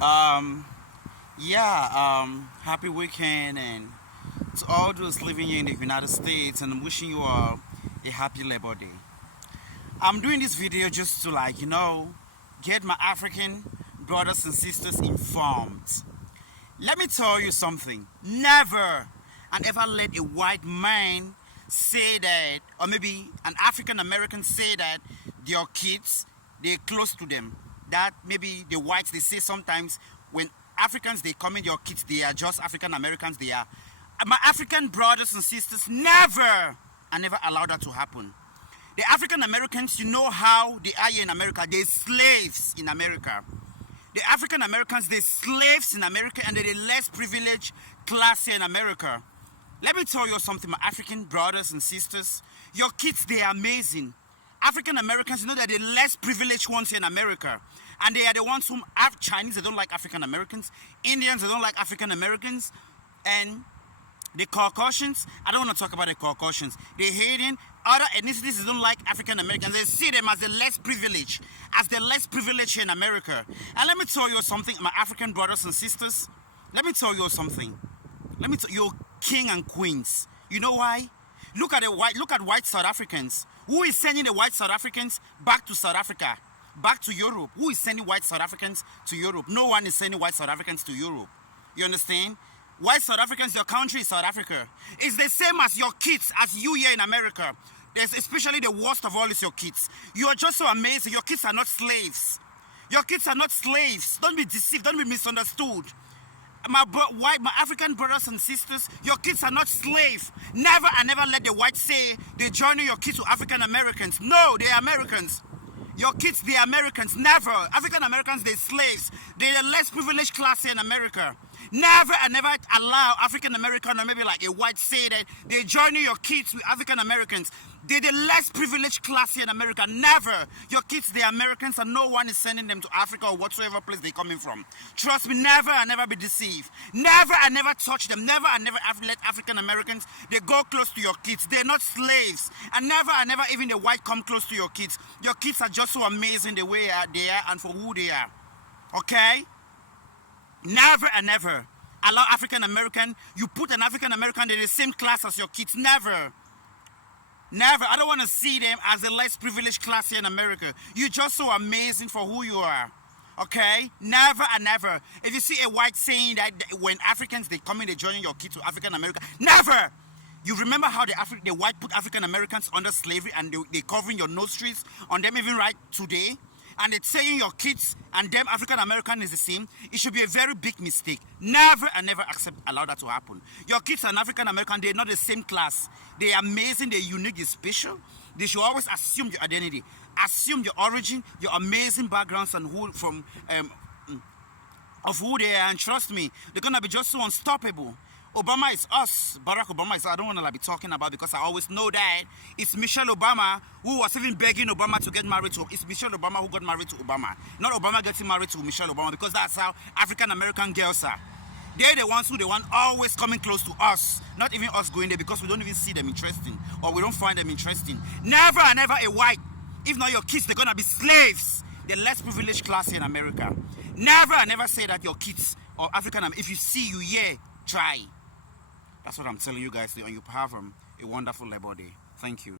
Um, happy weekend, and to all those living here in the United States, and I'm wishing you all a happy Labor Day. I'm doing this video just to, get my African brothers and sisters informed. Let me tell you something. Never and ever let a white man say that, or maybe an African American say that their kids, they're close to them. That maybe the whites, they say sometimes when Africans, they come in, your kids, they are just African Americans, they are. My African brothers and sisters, never and never allow that to happen. The African Americans, you know how they are here in America. They're slaves in America. The African Americans, they're slaves in America, and they're the less privileged class here in America. Let me tell you something, my African brothers and sisters. Your kids, they are amazing. African Americans, you know, they're the less privileged ones here in America. And they are the ones whom have Chinese, they don't like African Americans. Indians, they don't like African Americans. And the Caucasians, I don't want to talk about the Caucasians. The Haitian, other ethnicities, they don't like African Americans. They see them as the less privileged, here in America. And let me tell you something, my African brothers and sisters. Let me tell you something. You're king and queens. You know why? Look at white South Africans. Who is sending the white South Africans back to South Africa? Back to Europe? Who is sending white South Africans to Europe? No one is sending white South Africans to Europe. You understand? White South Africans, your country is South Africa. It's the same as your kids, as you here in America. There's especially the worst of all is your kids. You are just so amazing. Your kids are not slaves. Your kids are not slaves. Don't be deceived. Don't be misunderstood. My African brothers and sisters, your kids are not slaves. Never and never let the whites say they're joining your kids to African Americans. No, they're Americans. Your kids, they're Americans. Never. African Americans, they're slaves. They're the less privileged class here in America. Never and never allow African American or maybe like a white say that they're joining your kids with African Americans. They're the less privileged class here in America. Never. Your kids, they're Americans, and no one is sending them to Africa or whatsoever place they're coming from. Trust me, never and never be deceived. Never and never touch them. Never and never let African Americans, they go close to your kids. They're not slaves. And never even the white come close to your kids. Your kids are just so amazing the way they are and for who they are. Okay? Never and never allow African American, you put an African American in the same class as your kids. Never. Never. I don't want to see them as a less privileged class here in America. You're just so amazing for who you are. Okay? Never and never. If you see a white saying that when Africans, they come in, they join your kids to African America. Never! You remember how the white put African Americans under slavery and they covering your nostrils on them even right today? And it's saying your kids and them African American is the same. It should be a very big mistake. Never and never allow that to happen. Your kids and African American, they're not the same class. They're amazing, they're unique, they're special. They should always assume your identity, assume your origin, your amazing backgrounds and of who they are. And trust me, they're gonna be just so unstoppable. Obama is us. Barack Obama is, I don't want to be talking about, because I always know that it's Michelle Obama who was even begging Obama to get married to. It's Michelle Obama who got married to Obama. Not Obama getting married to Michelle Obama, because that's how African American girls are. They're the ones always coming close to us. Not even us going there, because we don't even see them interesting, or we don't find them interesting. Never and never a white. If not your kids, they're gonna be slaves. The less privileged class here in America. Never and never say that your kids or African, if you see you here, try. That's what I'm telling you guys, and you have a wonderful Labor Day. Thank you.